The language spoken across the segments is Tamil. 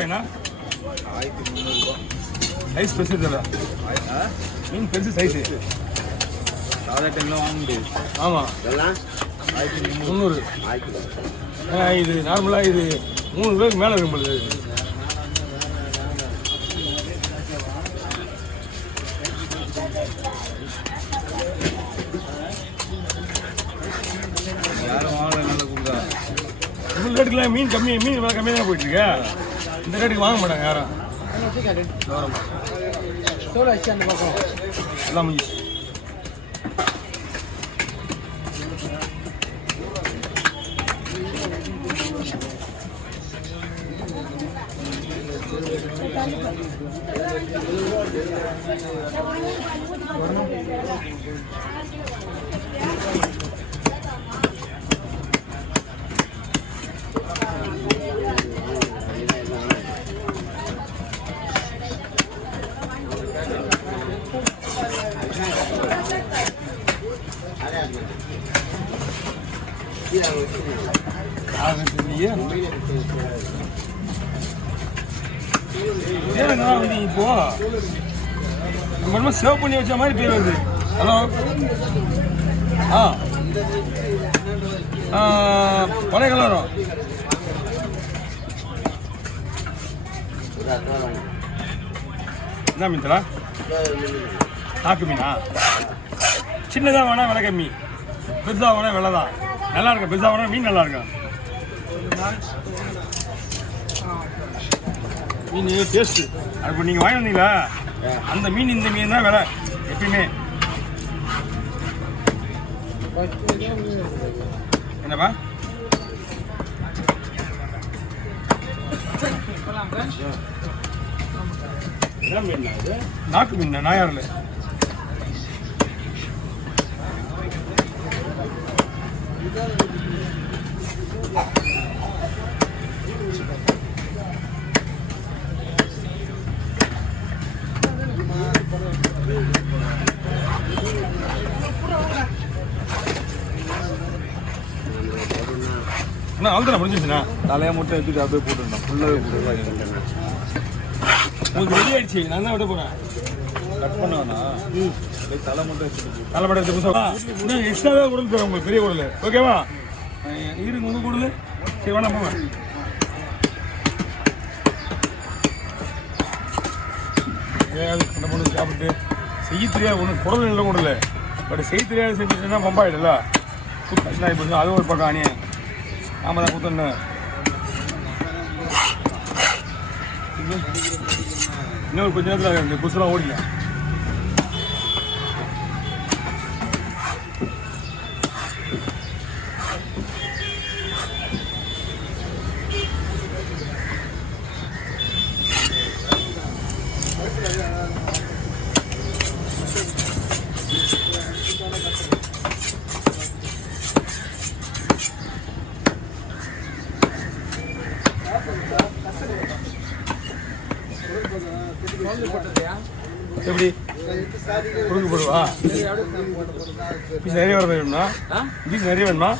ரூபாய்ண்ணா? 1300 சைஸ் பெருசு தெரியல. மீன் பெருசு சைஸு. சாதா டைம்லாம் வாங்க முடியாது. ஆமாம், 1300. இது நார்மலாக இது 3 கிலோக்கு மேலே இருக்கும் பொழுது. யாரும் வாங்கல நல்ல குண்டா. இந்த ரேட்டுக்குலாம் மீன் விலை கம்மியாக தான் போயிட்டுருக்கு. இந்த ரேட்டுக்கு வாங்க மாட்டாங்க யாரும். எல்லாம் முடிஞ்சு. இப்போ நம்ம சேவ் பண்ணி வச்ச மாதிரி பேர் வருது. ஹலோ, பழைய கலரும் என்ன மீன் தரா? நாக்கு மீனா? சின்னதாக வேணா விலை கம்மி, பெருசாக வேணா விலை தான். நல்லா இருக்கும். பெருசாக வேணா மீன் நல்லா இருக்கும். மீன் டேஸ்ட்டு. அது இப்போ நீங்கள் வாங்கி வந்தீங்களா, அந்த மீன் இந்த மீன் தான் விலை எப்பயுமே. என்னப்பா? என்ன மீன்? நாக்கு மீன். நாயாரில் அண்ணா அவ்வளோதானே முடிஞ்சிச்சுண்ணா. தலையை மட்டும் எடுத்துட்டு அப்படியே போட்டுருந்தோம். ஃபுல்லாகவே போட்டுருவாங்க. உங்களுக்கு ரெடி ஆயிடுச்சு. நான் தான் விட போகிறேன். கட் பண்ணுவேண்ணா. தலை மட்டும் எடுத்துட்டு தலை மட்டும் எடுத்து இன்னும் எக்ஸ்ட்ராவே குடல் தரோம் உங்களுக்கு, பெரிய குடல். ஓகேவா? இருங்க உங்கள் குடல். சரி வேணாம் போங்க. ஏதாவது அந்த பொண்ணு சாப்பிட்டு செய்ய தெரியாது. ஒன்று குடல் இல்லை குடல், பட் செய்ய தெரியாது செஞ்சுட்டுன்னா பம்பாயிடல கஷ்டம் ஆகி போச்சு. அது ஒரு பக்கம் அணியன் நாம தான் கொடுத்தோன்னு. இன்னொரு கொஞ்ச நேரத்தில் இந்த புதுசெல்லாம் ஓடிக்கலாம். எப்படி கொடுக்க போடுவா? பீஸ் நிறைய வர வேணும்னா? பீஸ் நிறைய வேணுமா?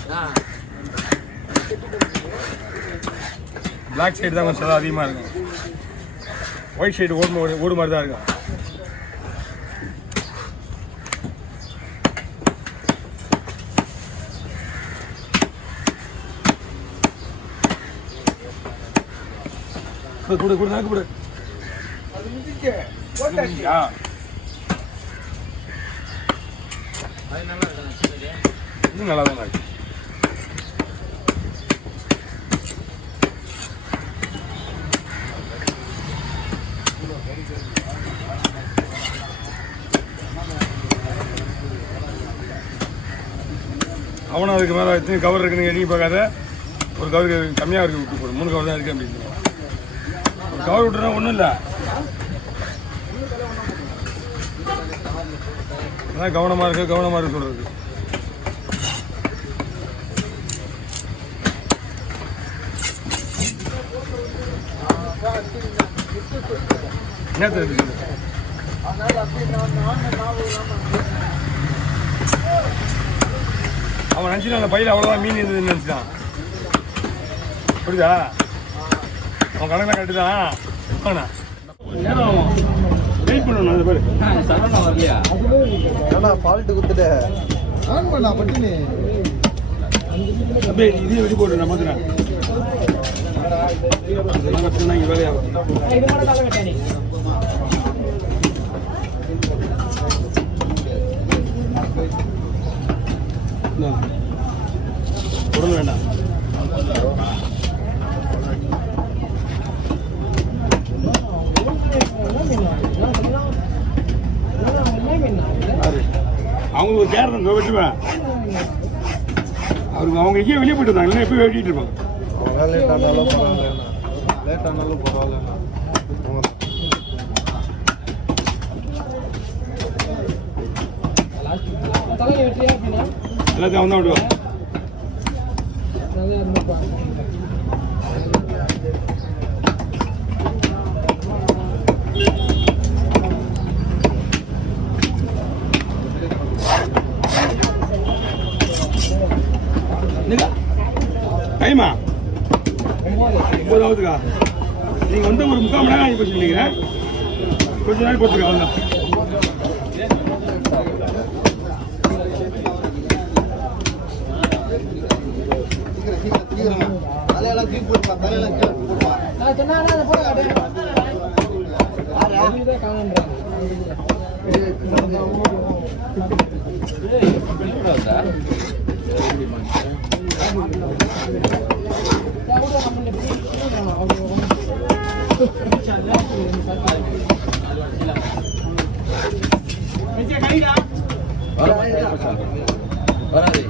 பிளாக் சைடு தான் கொஞ்சம் அதிகமாக இருக்கும். ஒயிட் சைடு ஓடு மாதிரி தான் இருக்கும். கொடு கொடு நாக்கு கொடு. இது நல்லா தான் இருக்கு. அவனும் அதுக்கு மேலே எத்தனை கவர் இருக்குன்னு எண்ணி பார்க்காத. ஒரு கவருக்கு கம்மியாக இருக்குது விட்டு போடும். 3 கவர் தான் இருக்குது அப்படின்னு. ஒரு கவர் விட்டுனா ஒன்றும் இல்லை. அதான் கவனமாக இருக்கு சொல்கிறது. என்ன தெரியுது? அவன் நினச்சினா அந்த பையில அவ்வளோதான் மீன் இருந்ததுன்னு நினச்சிட்டான். புரியுதா? அவன் கணக்கெல்லாம் கரெக்டு தான் வாங்கண்ணா நேரம் ஆகும் வெயிட் பண்ணணும் அது பேர் சரவணா வரலையா ஏன்னா ஃபால்ட்டு குத்துட்டு ஆன் பண்ணா பட்டினி அப்படியே இதே வெடி போட்டு நான் பார்த்துறேன் இங்கே வேலையாகும் உடல் வேண்டாம் அவங்க ஒரு கேர் தான் வெட்டுவேன் அவருக்கு அவங்க எங்கேயும் வெளியே போயிட்டு இருந்தாங்க இல்லைன்னா எப்போ வெட்டிட்டு இருப்பாங்க அவங்க லேட் ஆனாலும் பரவாயில்ல லேட் ஆனாலும் பரவாயில்ல எல்லாத்தையும் அவன் தான் விடுவான் டைமா 9:00 நீங்கள் வந்து ஒரு 3/4 மணி நேரம் ஆகி போச்சு நினைக்கிறேன் கொஞ்ச நாள் போட்டுருக்க அவ்வளோதான் தலையெல்லாம் தூக்கி போட்டுப்பா தலையெல்லாம் கீழே போட்டுப்பா வராது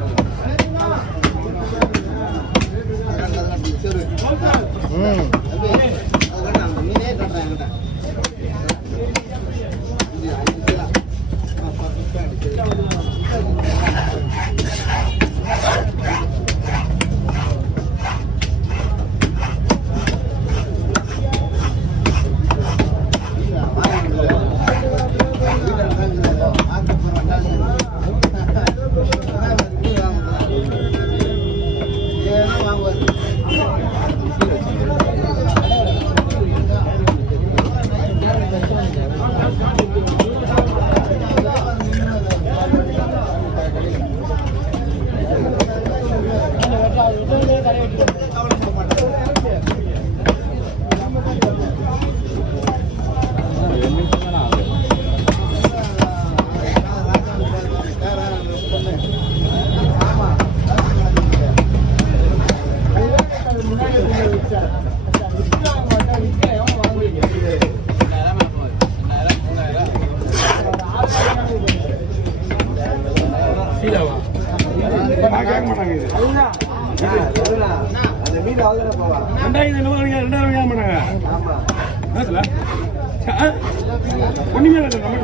நீனே கட்டுறேன் நான் கேட்க மாட்டாங்க இது அந்த மீன் ஆகுதுல போவா 2000 கேட்க மாட்டாங்க ஆமா ஒன்றுமே இல்லை நம்ம